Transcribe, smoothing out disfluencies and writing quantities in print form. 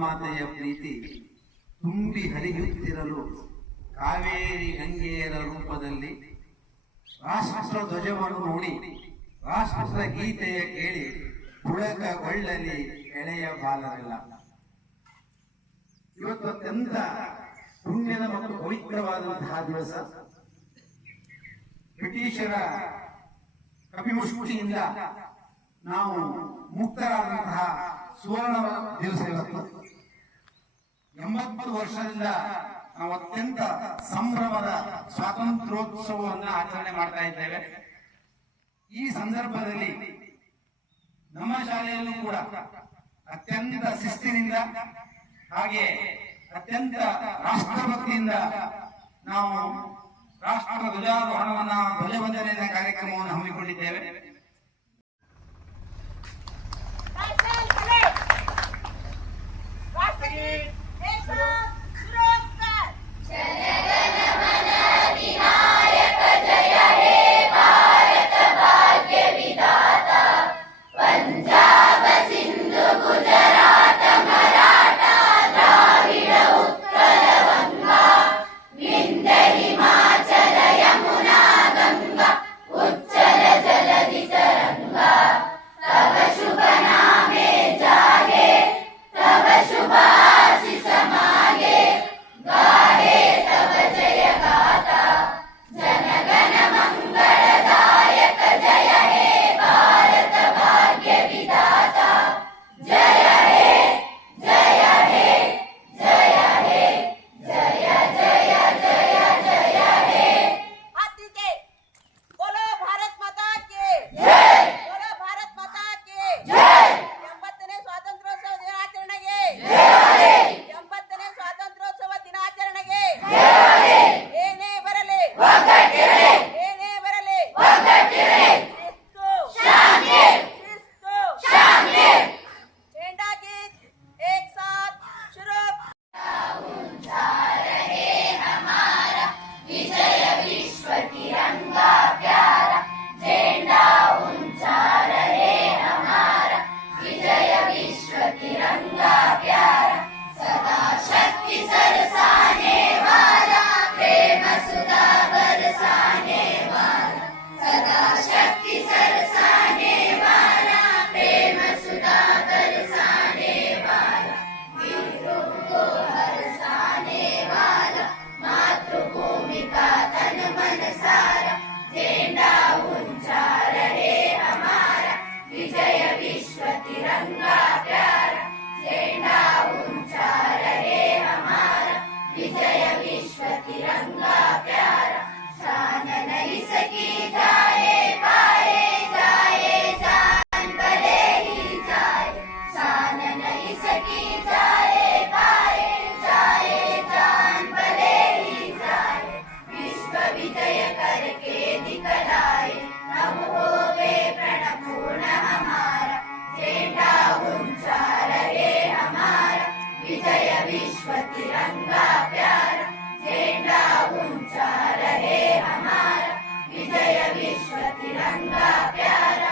ಮಾತೆಯ ಪ್ರೀತಿ ತುಂಬಿ ಹರಿಯುತ್ತಿರಲು ಕಾವೇರಿ ಗಂಗೆಯರ ರೂಪದಲ್ಲಿ ರಾಷ್ಟ್ರ ಧ್ವಜವನ್ನು ನೋಡಿ ರಾಷ್ಟ್ರ ಗೀತೆಯ ಕೇಳಿ ಪುಳಕಗೊಳ್ಳಲಿ ಎಳೆಯ ಬಾಲರೆಲ್ಲ. ಇವತ್ತು ಅತ್ಯಂತ ಪುಣ್ಯದ ಮತ್ತು ಪವಿತ್ರವಾದಂತಹ ದಿವಸ. ಬ್ರಿಟಿಷರ ಕಪಿಮುಷ್ಟಿಯಿಂದ ನಾವು ಮುಕ್ತರಾದಂತಹ ಸುವರ್ಣ ದಿವಸ ಇವತ್ತು. 80 ವರ್ಷದಿಂದ ನಾವು ಅತ್ಯಂತ ಸಂಭ್ರಮದ ಸ್ವಾತಂತ್ರ್ಯೋತ್ಸವವನ್ನು ಆಚರಣೆ ಮಾಡ್ತಾ ಇದ್ದೇವೆ. ಈ ಸಂದರ್ಭದಲ್ಲಿ ನಮ್ಮ ಶಾಲೆಯಲ್ಲೂ ಕೂಡ ಅತ್ಯಂತ ಶಿಸ್ತಿನಿಂದ ಹಾಗೆ ಅತ್ಯಂತ ರಾಷ್ಟ್ರಭಕ್ತಿಯಿಂದ ನಾವು ರಾಷ್ಟ್ರ ಧ್ವಜಾರೋಹಣವನ್ನ ಧ್ವಜವಂದನೆಯ ಕಾರ್ಯಕ್ರಮವನ್ನು ಹಮ್ಮಿಕೊಂಡಿದ್ದೇವೆ. विश्व तिरंगा प्यारा, झंडा ऊंचा रहे हमारा, विजय विश्व तिरंगा प्यारा।